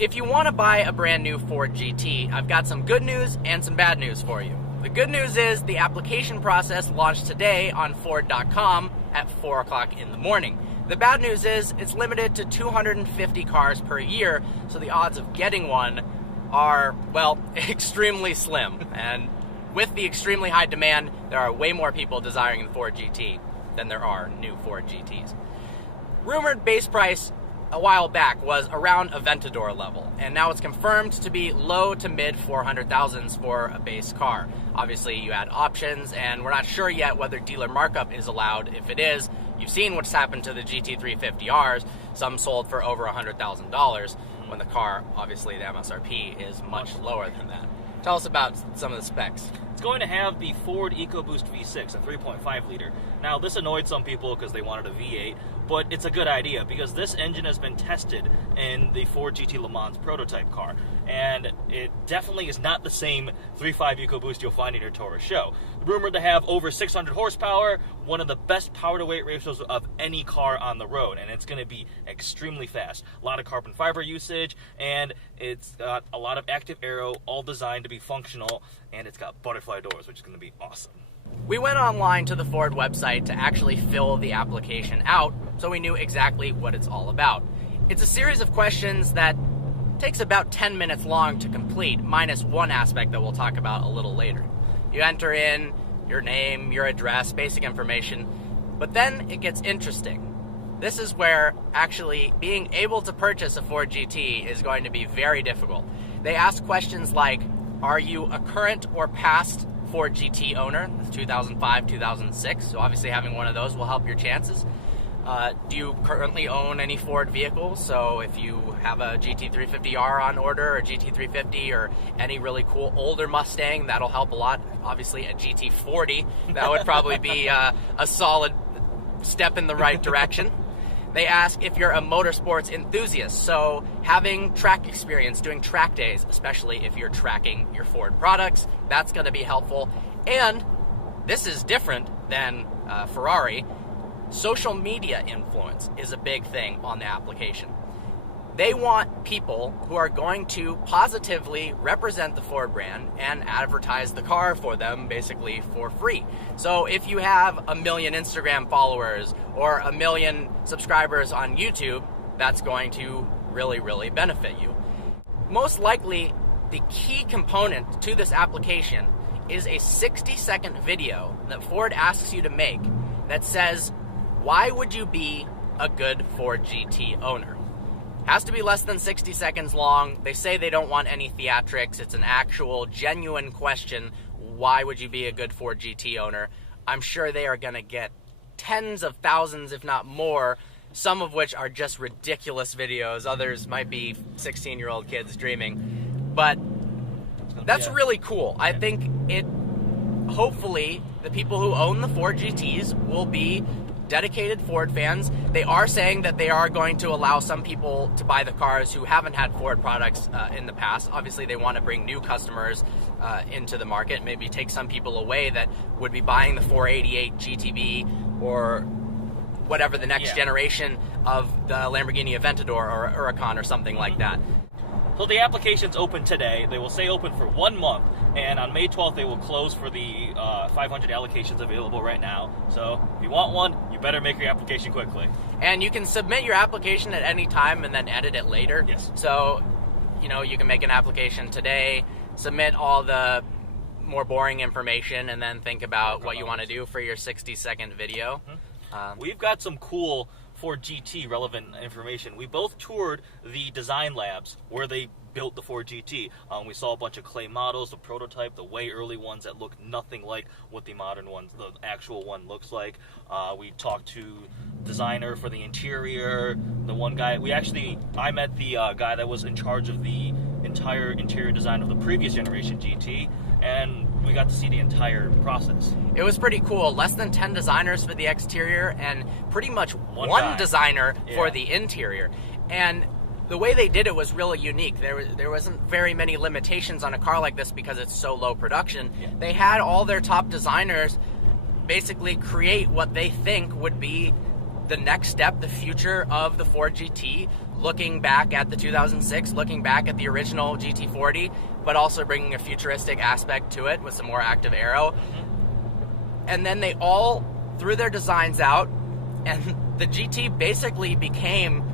If you want to buy a brand new Ford GT, I've got some good news and some bad news for you. The good news is the application process launched today on Ford.com at 4 o'clock in the morning. The bad news is it's limited to 250 cars per year, so the odds of getting one are, well, extremely slim. And with the extremely high demand, there are way more people desiring the Ford GT than there are new Ford GTs. Rumored base price a while back was around Aventador level, and now it's confirmed to be low to mid 400,000s for a base car. Obviously, you add options, and we're not sure yet whether dealer markup is allowed. If it is, you've seen what's happened to the GT350Rs. Some sold for over $100,000 when the car, obviously, the MSRP is much lower than that. Tell us about some of the specs. It's going to have the Ford EcoBoost V6, a 3.5 liter. Now, this annoyed some people because they wanted a V8, but it's a good idea because this engine has been tested in the Ford GT Le Mans prototype car, and it definitely is not the same 3.5 EcoBoost you'll find in your Taurus show. Rumored to have over 600 horsepower, one of the best power-to-weight ratios of any car on the road, and it's going to be extremely fast. A lot of carbon fiber usage, and it's got a lot of active aero, all designed to be functional, and it's got butterfly doors, which is going to be awesome. We went online to the Ford website to actually fill the application out, so we knew exactly what it's all about. It's a series of questions that takes about 10 minutes long to complete, minus one aspect that we'll talk about a little later. You enter in your name, your address, basic information, but then it gets interesting. This is where actually being able to purchase a Ford GT is going to be very difficult. They ask questions like, are you a current or past Ford GT owner? That's 2005, 2006, so obviously having one of those will help your chances. Do you currently own any Ford vehicles? So if you have a GT350R on order, or GT350, or any really cool older Mustang, that'll help a lot. Obviously a GT40, that would probably be a solid step in the right direction. They ask if you're a motorsports enthusiast, so having track experience, doing track days, especially if you're tracking your Ford products, that's going to be helpful. And this is different than Ferrari. Social media influence is a big thing on the application. They want people who are going to positively represent the Ford brand and advertise the car for them, basically for free. So if you have 1 million Instagram followers or 1 million subscribers on YouTube, that's going to really, really benefit you. Most likely, the key component to this application is a 60-second video that Ford asks you to make that says, why would you be a good Ford GT owner? Has to be less than 60 seconds long. They say they don't want any theatrics. It's an actual, genuine question. Why would you be a good Ford GT owner? I'm sure they are going to get tens of thousands, if not more, some of which are just ridiculous videos. Others might be 16-year-old kids dreaming. But that's really cool. I think hopefully, the people who own the Ford GTs will be dedicated Ford fans. They are saying that they are going to allow some people to buy the cars who haven't had Ford products in the past. Obviously, they want to bring new customers into the market, maybe take some people away that would be buying the 488 GTB or whatever the next generation of the Lamborghini Aventador or Huracan or something like that. So the application's open today. They will stay open for 1 month, and on May 12th they will close for the 500 allocations available right now. So if you want one, you better make your application quickly. And you can submit your application at any time and then edit it later. Yes. So, you can make an application today, submit all the more boring information, and then think about what you want to do for your 60-second video. We've got some cool Ford GT relevant information. We both toured the design labs where they built the Ford GT. We saw a bunch of clay models, the prototype, the way early ones that look nothing like what the modern ones, the actual one looks like. We talked to designer for the interior, the one guy, I met the guy that was in charge of the entire interior design of the previous generation GT, and we got to see the entire process. It was pretty cool. Less than 10 designers for the exterior and pretty much one designer for the interior. And the way they did it was really unique. There wasn't very many limitations on a car like this because it's so low production. They had all their top designers basically create what they think would be the next step, the future of the Ford GT, looking back at the 2006, looking back at the original GT40, but also bringing a futuristic aspect to it with some more active aero. And then they all threw their designs out, and the GT basically became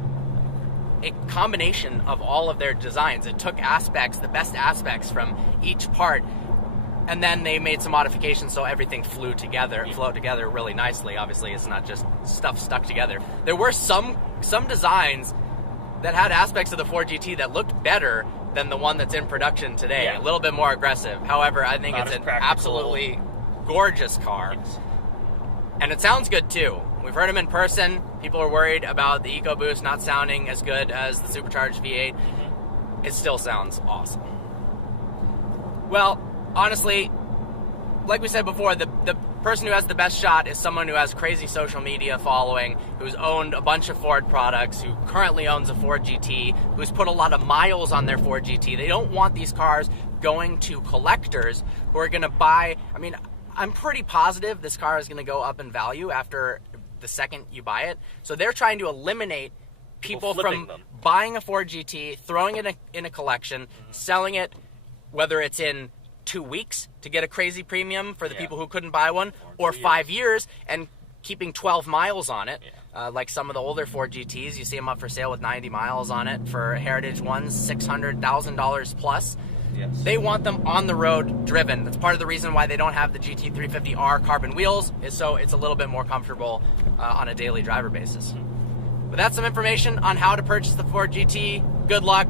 a combination of all of their designs. It took aspects, the best aspects from each part, and then they made some modifications so everything flowed together really nicely. Obviously, it's not just stuff stuck together. There were some designs that had aspects of the Ford GT that looked better than the one that's in production today. Yeah. A little bit more aggressive. However, I think Not it's as an practical. absolutely gorgeous car. Yes. And it sounds good too. We've heard them in person. People are worried about the EcoBoost not sounding as good as the supercharged V8. It still sounds awesome. Well, honestly, like we said before, the person who has the best shot is someone who has crazy social media following, who's owned a bunch of Ford products, who currently owns a Ford GT, who's put a lot of miles on their Ford GT. They don't want these cars going to collectors who are going to buy. I mean, I'm pretty positive this car is going to go up in value after the second you buy it. So they're trying to eliminate people from buying a Ford GT, throwing it in a collection, selling it, whether it's in 2 weeks to get a crazy premium for the people who couldn't buy one, or 5 years and keeping 12 miles on it. Like some of the older Ford GTs, you see them up for sale with 90 miles on it. For heritage ones, $600,000 plus. Yes. They want them on the road driven. That's part of the reason why they don't have the GT350R carbon wheels, is so it's a little bit more comfortable on a daily driver basis. But that's some information on how to purchase the Ford GT. Good luck.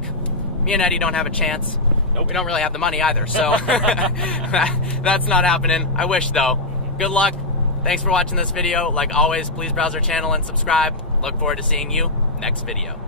Me and Eddie don't have a chance. Nope. We don't really have the money either, so that's not happening. I wish, though. Good luck. Thanks for watching this video. Like always, please browse our channel and subscribe. Look forward to seeing you next video.